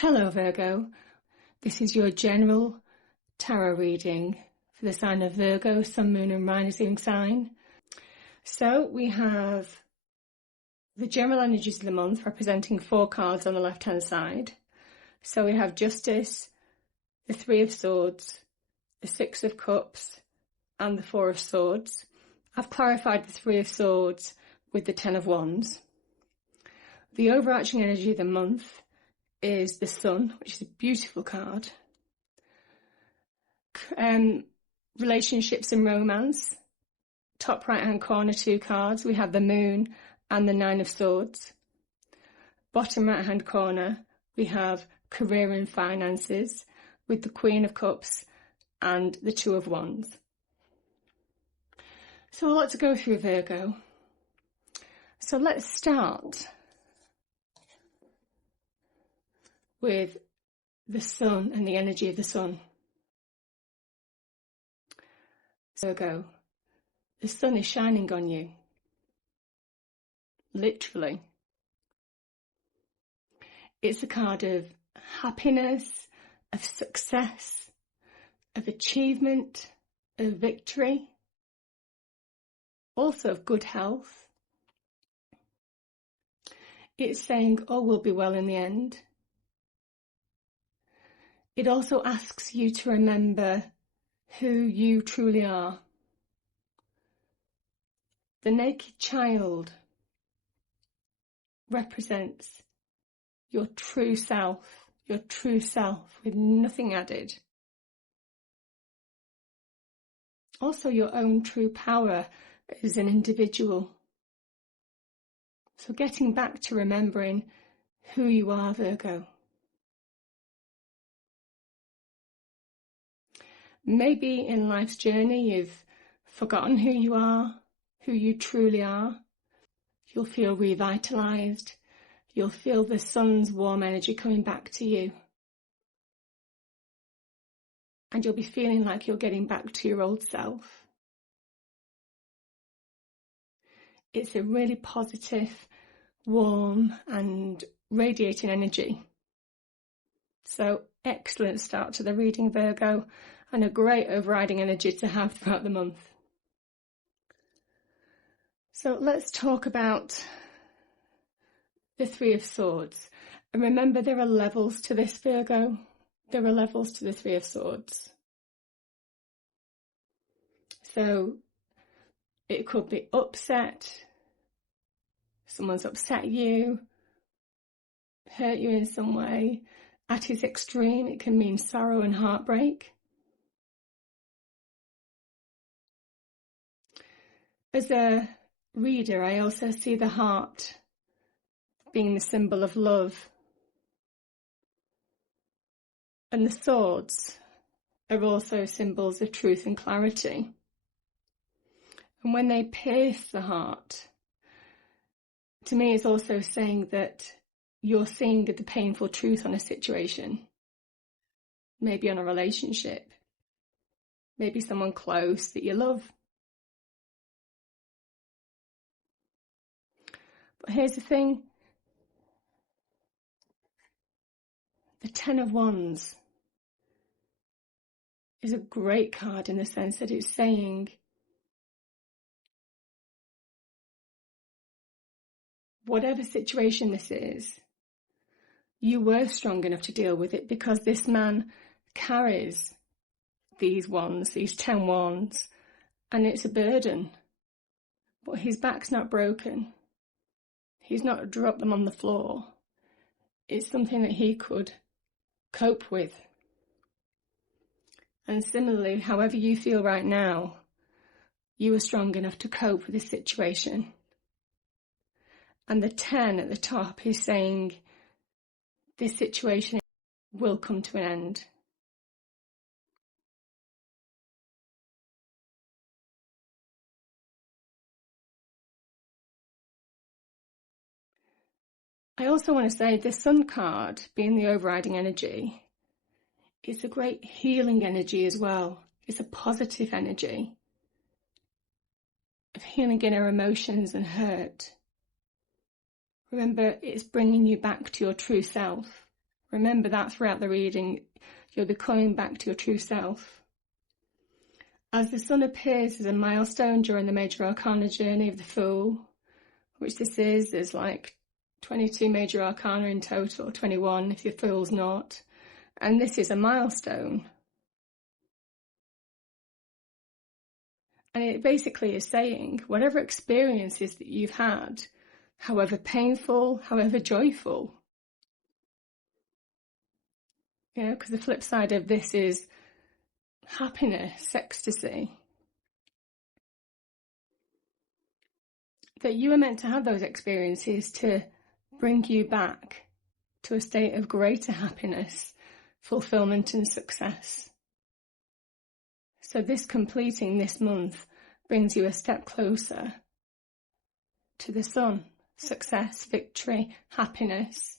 Hello Virgo, this is your general tarot reading for the sign of Virgo, Sun, Moon and Rising sign. So we have the general energies of the month representing 4 cards on the left hand side. So we have Justice, the 3 of Swords, the 6 of Cups and the 4 of Swords. I've clarified the 3 of Swords with the 10 of Wands. The overarching energy of the month is the Sun, which is a beautiful card. Relationships and romance. Top right hand corner 2 cards. We have the Moon and the 9 of Swords. Bottom right hand corner we have career and finances with the Queen of Cups and the 2 of Wands. So a lot to go through, Virgo. So let's start with the Sun and the energy of the Sun. Virgo, the Sun is shining on you. Literally. It's a card of happiness, of success, of achievement, of victory, also of good health. It's saying all will be well in the end. It also asks you to remember who you truly are. The naked child represents your true self with nothing added. Also your own true power as an individual. So getting back to remembering who you are, Virgo. Maybe in life's journey you've forgotten who you are, who you truly are. You'll feel revitalised. You'll feel the Sun's warm energy coming back to you. And you'll be feeling like you're getting back to your old self. It's a really positive, warm and radiating energy. So excellent start to the reading, Virgo, and a great overriding energy to have throughout the month. So let's talk about the 3 of Swords. And remember, there are levels to this, Virgo. There are levels to the 3 of Swords. So it could be upset. Someone's upset you, hurt you in some way. At its extreme, it can mean sorrow and heartbreak. As a reader, I also see the heart being the symbol of love. And the swords are also symbols of truth and clarity. And when they pierce the heart, to me it's also saying that you're seeing the painful truth on a situation. Maybe on a relationship. Maybe someone close that you love. But here's the thing. The 10 of Wands is a great card in the sense that it's saying whatever situation this is, you were strong enough to deal with it because this man carries these wands, these 10 wands, and it's a burden. But his back's not broken. He's not dropped them on the floor. It's something that he could cope with. And similarly, however you feel right now, you are strong enough to cope with this situation. And the 10 at the top is saying this situation will come to an end. I also want to say the Sun card, being the overriding energy, is a great healing energy as well. It's a positive energy of healing inner emotions and hurt. Remember, it's bringing you back to your true self. Remember that throughout the reading, you'll be coming back to your true self. As the Sun appears as a milestone during the Major Arcana journey of the Fool, which this is, there's like 22 Major Arcana in total, 21 if your Fool's not, and this is a milestone. And it basically is saying, whatever experiences that you've had, however painful, however joyful, because the flip side of this is happiness, ecstasy, that you were meant to have those experiences to bring you back to a state of greater happiness, fulfillment and success. So this completing this month brings you a step closer to the Sun, success, victory, happiness.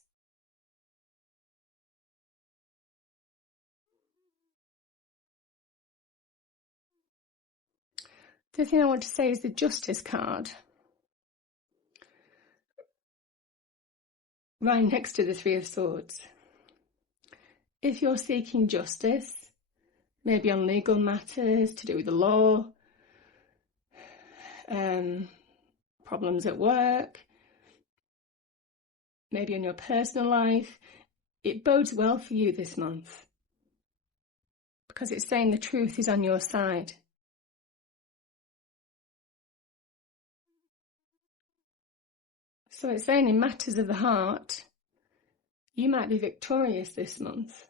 The thing I want to say is the Justice card. Right next to the Three of Swords. If you're seeking justice, maybe on legal matters to do with the law, problems at work, maybe in your personal life, it bodes well for you this month because it's saying the truth is on your side. So it's saying in matters of the heart, you might be victorious this month.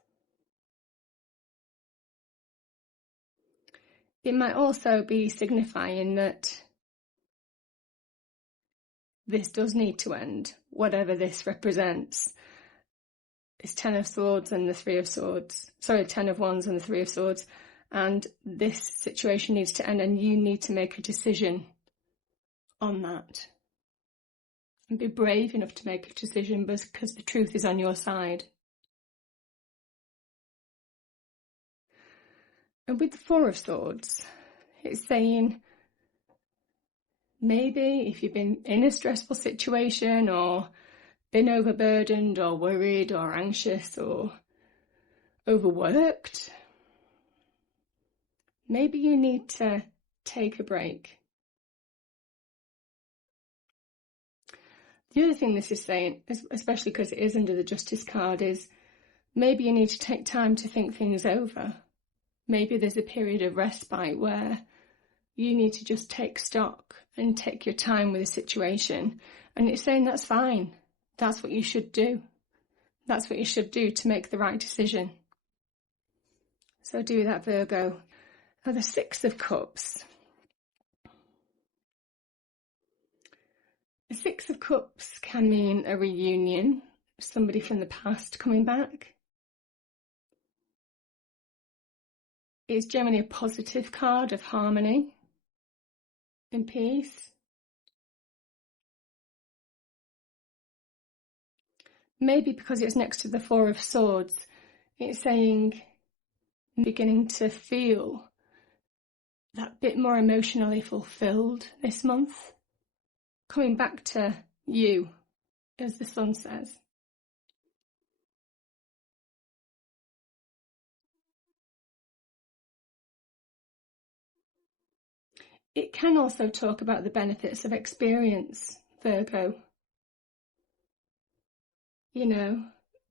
It might also be signifying that this does need to end, whatever this represents. It's 10 of Swords and the 3 of Swords. Sorry, 10 of Wands and the 3 of Swords. And this situation needs to end and you need to make a decision on that. And be brave enough to make a decision because the truth is on your side. And with the 4 of Swords, it's saying maybe if you've been in a stressful situation or been overburdened or worried or anxious or overworked, maybe you need to take a break. The other thing this is saying, especially because it is under the Justice card, is maybe you need to take time to think things over. Maybe there's a period of respite where you need to just take stock and take your time with the situation. And it's saying that's fine. That's what you should do. That's what you should do to make the right decision. So do that, Virgo. Now the 6 of Cups. The 6 of Cups can mean a reunion, somebody from the past coming back. It's generally a positive card of harmony and peace. Maybe because it's next to the 4 of Swords, it's saying beginning to feel that bit more emotionally fulfilled this month. Coming back to you, as the Sun says. It can also talk about the benefits of experience, Virgo.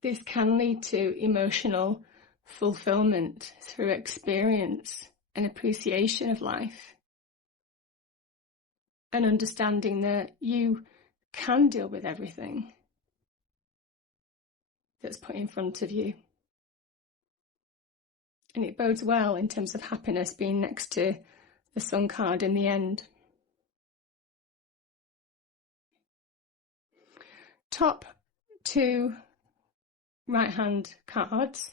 This can lead to emotional fulfillment through experience and appreciation of life. And understanding that you can deal with everything that's put in front of you. And it bodes well in terms of happiness being next to the Sun card in the end. Top 2 right-hand cards.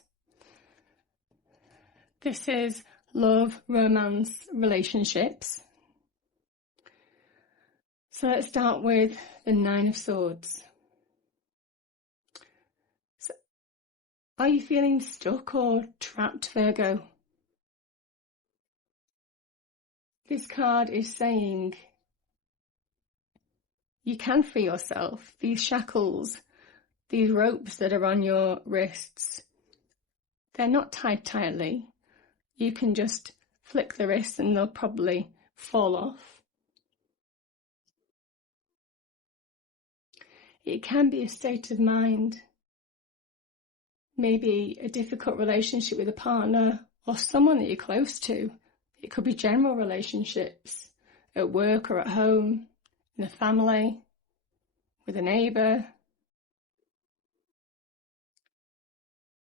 This is love, romance, relationships. So let's start with the 9 of Swords. So, are you feeling stuck or trapped, Virgo? This card is saying you can free yourself. These shackles these ropes that are on your wrists, they're not tied tightly. You can just flick the wrists and they'll probably fall off. It can be a state of mind, maybe a difficult relationship with a partner or someone that you're close to. It could be general relationships at work or at home, in a family, with a neighbour.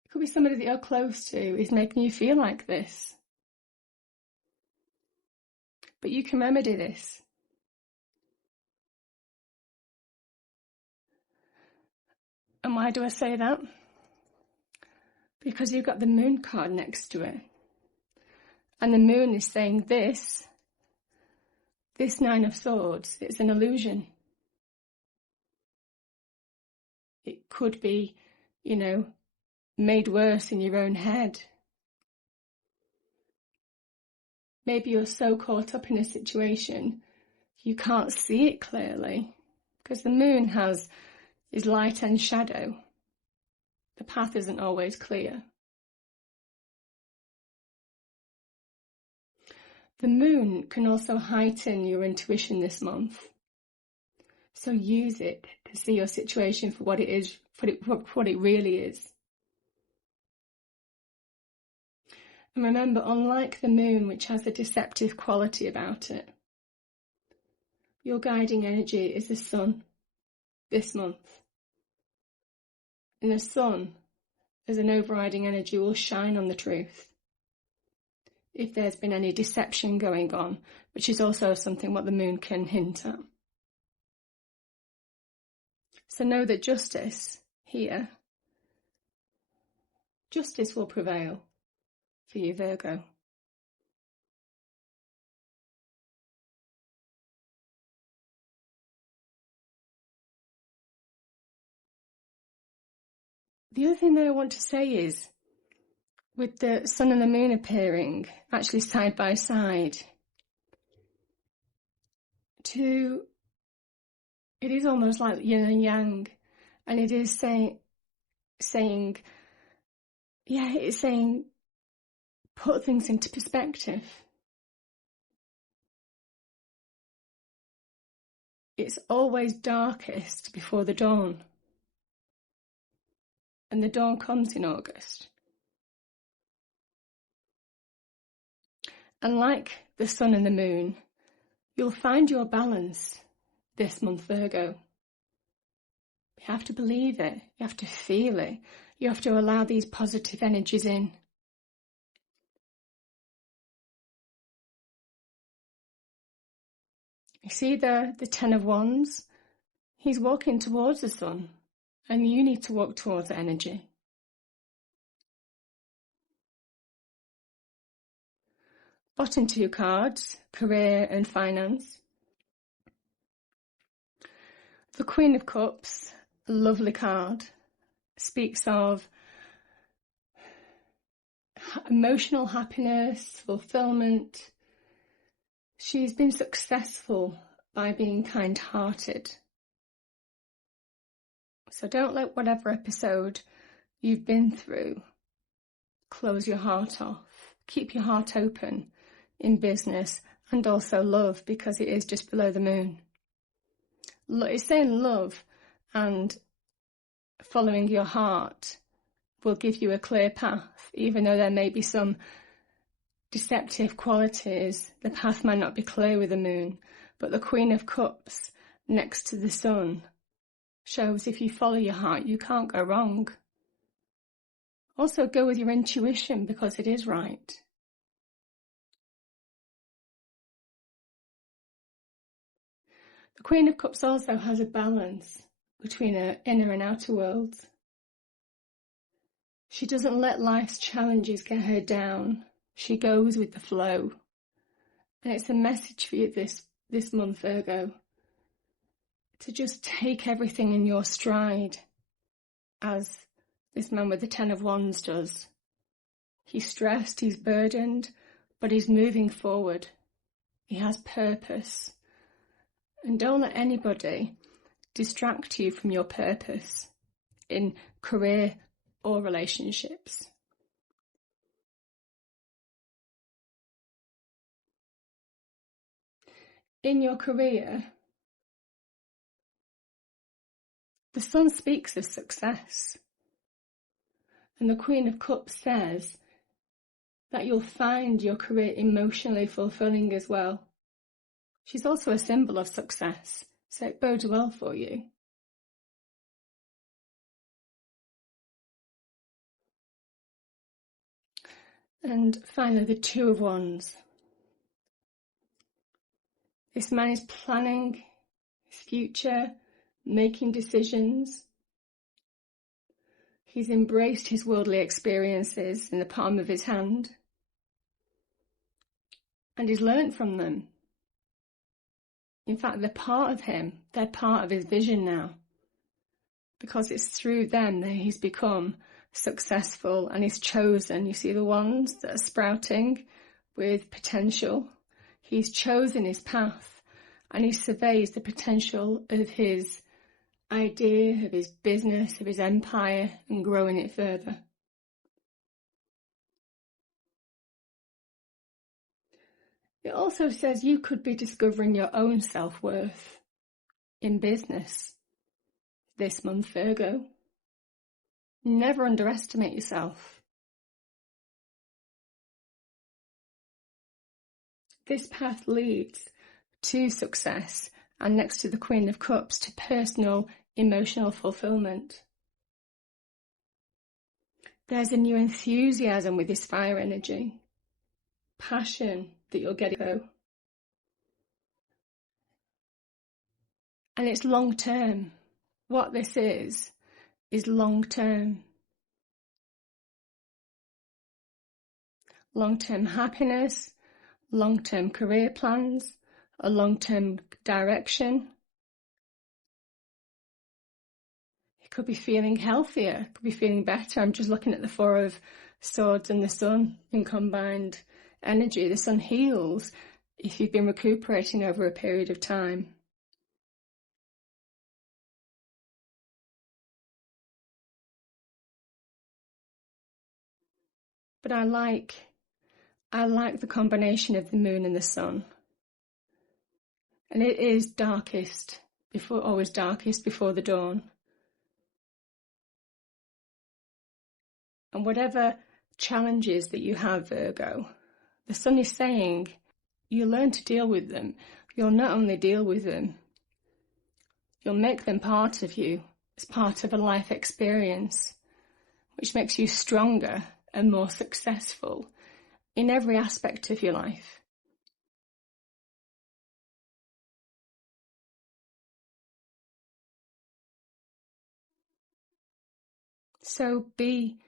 It could be somebody that you're close to is making you feel like this. But you can remedy this. And why do I say that? Because you've got the moon card next to it. And the moon is saying this Nine of Swords, it's an illusion. It could be, made worse in your own head. Maybe you're so caught up in a situation, you can't see it clearly. Because the moon is light and shadow. The path isn't always clear. The moon can also heighten your intuition this month. So use it to see your situation for what it is, what it really is. And remember, unlike the moon, which has a deceptive quality about it, your guiding energy is the sun this month. And the sun, as an overriding energy, will shine on the truth if there's been any deception going on, which is also something what the moon can hint at. So know that justice here, justice will prevail for you, Virgo. The other thing that I want to say is, with the sun and the moon appearing actually side by side, it is almost like yin and yang, and it is saying, put things into perspective. It's always darkest before the dawn, and the dawn comes in August. And like the sun and the moon, you'll find your balance this month, Virgo. You have to believe it. You have to feel it. You have to allow these positive energies in. You see the Ten of Wands? He's walking towards the sun, and you need to walk towards the energy. Bottom two cards, career and finance. The Queen of Cups, a lovely card, speaks of emotional happiness, fulfillment. She's been successful by being kind-hearted. So don't let whatever episode you've been through close your heart off. Keep your heart open in business and also love, because it is just below the moon. It's saying love and following your heart will give you a clear path, even though there may be some deceptive qualities. The path might not be clear with the moon, but the Queen of Cups next to the sun shows if you follow your heart, you can't go wrong. Also go with your intuition, because it is right. The Queen of Cups also has a balance between her inner and outer worlds. She doesn't let life's challenges get her down. She goes with the flow. And it's a message for you this month, Virgo, to just take everything in your stride, as this man with the Ten of Wands does. He's stressed, he's burdened, but he's moving forward. He has purpose. And don't let anybody distract you from your purpose. in career or relationships. In your career, the Sun speaks of success. And the Queen of Cups says that you'll find your career emotionally fulfilling as well. She's also a symbol of success, so it bodes well for you. And finally, the Two of Wands. This man is planning his future, making decisions. He's embraced his worldly experiences in the palm of his hand, and he's learnt from them. In fact, they're part of him. They're part of his vision now, because it's through them that he's become successful and he's chosen. You see the wands that are sprouting with potential. He's chosen his path, and he surveys the potential of his idea, of his business, of his empire, and growing it further. It also says you could be discovering your own self-worth in business this month, Virgo. Never underestimate yourself. This path leads to success, and next to the Queen of Cups, to personal, emotional fulfillment. There's a new enthusiasm with this fire energy, passion that you'll get. And it's long term. What this is long term. Long term happiness, long term career plans, a long term direction. You could be feeling healthier, could be feeling better. I'm just looking at the Four of Swords and the Sun in combined energy. The Sun heals if you've been recuperating over a period of time. But I like the combination of the Moon and the Sun. And it is always darkest before the dawn. And whatever challenges that you have, Virgo, the Sun is saying you learn to deal with them. You'll not only deal with them, you'll make them part of you as part of a life experience, which makes you stronger and more successful in every aspect of your life. So be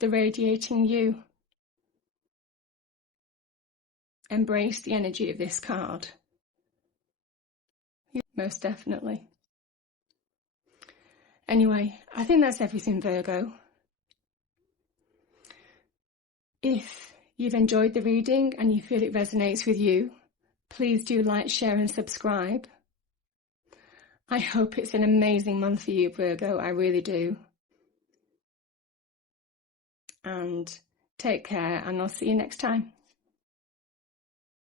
the radiating you. Embrace the energy of this card. Most definitely. Anyway, I think that's everything, Virgo. If you've enjoyed the reading and you feel it resonates with you, please do like, share and subscribe. I hope it's an amazing month for you, Virgo. I really do. And take care, and I'll see you next time.